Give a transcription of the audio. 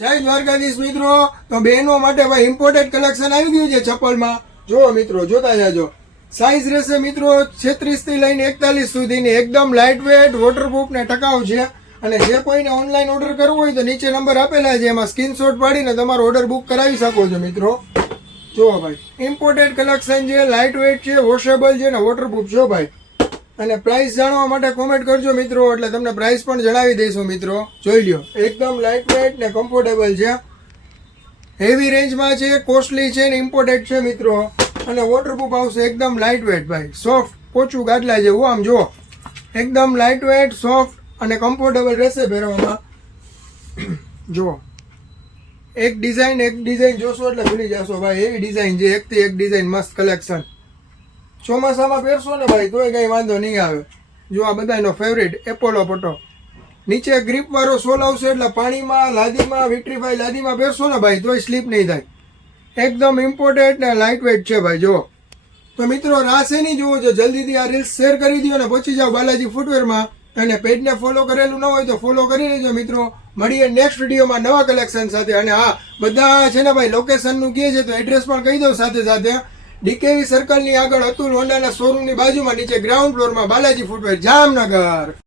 જય દ્વારકાધીશ મિત્રો. તો બહેનો માટે ભાઈ ઇમ્પોર્ટેડ કલેક્શન આવી ગયું છે ચપ્પલમાં. જો મિત્રો જોતા જાજો. સાઈઝ રહેશે મિત્રો 36 થી લઈને 41 સુધીની. એકદમ લાઇટ વેટ, વોટરપ્રૂફ ને ટકાઉ છે. અને જે કોઈને ઓનલાઈન ઓર્ડર કરવો હોય તો નીચે નંબર આપેલા છે, એમાં સ્ક્રીનશોટ પાડીને તમારો ઓર્ડર બુક કરાવી શકો છો મિત્રો. જો ભાઈ ઇમ્પોર્ટેડ કલેક્શન છે, લાઇટ વેટ છે, વોશેબલ છે ને વોટરપ્રૂફ છે ભાઈ. અને પ્રાઇસ જાણવા માટે કોમેન્ટ કરજો મિત્રો, એટલે તમને પ્રાઇસ પણ જણાવી દઈશું મિત્રો. જોઈ લ્યો, એકદમ લાઇટ વેટ ને કમ્ફર્ટેબલ છે, હેવી રેન્જમાં છે, કોસ્ટલી છે ને ઇમ્પોર્ટેડ છે મિત્રો. અને વોટરપ્રૂફ આવશે, એકદમ લાઇટ વેટ ભાઈ, સોફ્ટ પોચું ગાદલા જેવું. આમ જો એકદમ લાઇટ વેટ, સોફ્ટ અને કમ્ફર્ટેબલ રહેશે પહેરવામાં. જો એક ડિઝાઇન જોશો એટલે ભૂલી જશો ભાઈ, એવી ડિઝાઇન છે, એકથી એક ડિઝાઇન મસ્ત કલેક્શન. ચોમાસામાં પહેરશો ને ભાઈ તોય કઈ વાંધો નહીં આવે. જો આ બધાનો ફેવરેટ એપોલો પટ્ટો, નીચે ગ્રીપ વાળો સોલ આવશે, એટલે પાણીમાં, લાદીમાં, વિટ્રીફાઈ લાદીમાં પહેરશો ને ભાઈ તોય સ્લીપ નહીં થાય. એકદમ ઇમ્પોર્ટેન્ટ ને લાઇટ વેટ છે ભાઈ. જો તો મિત્રો રાસ એની જોવો છો, જલ્દીથી આ રીલ્સ શેર કરી દો અને પહોંચી જાઓ બાલાજી ફૂટવેરમાં. અને પેજને ફોલો કરેલું ન હોય તો ફોલો કરી લેજો મિત્રો. મળીએ નેક્સ્ટ વિડીયોમાં નવા કલેક્શન સાથે. અને હા, બધા છે ને ભાઈ લોકેશનનું કહે છે તો એડ્રેસ પણ કહી દઉં સાથે સાથે. ડીકેવી સર્કલની આગળ અતુલ હોન્ડાના શોરૂમની બાજુમાં, નીચે ગ્રાઉન્ડ ફ્લોરમાં બાલાજી ફૂટવેર, જામનગર.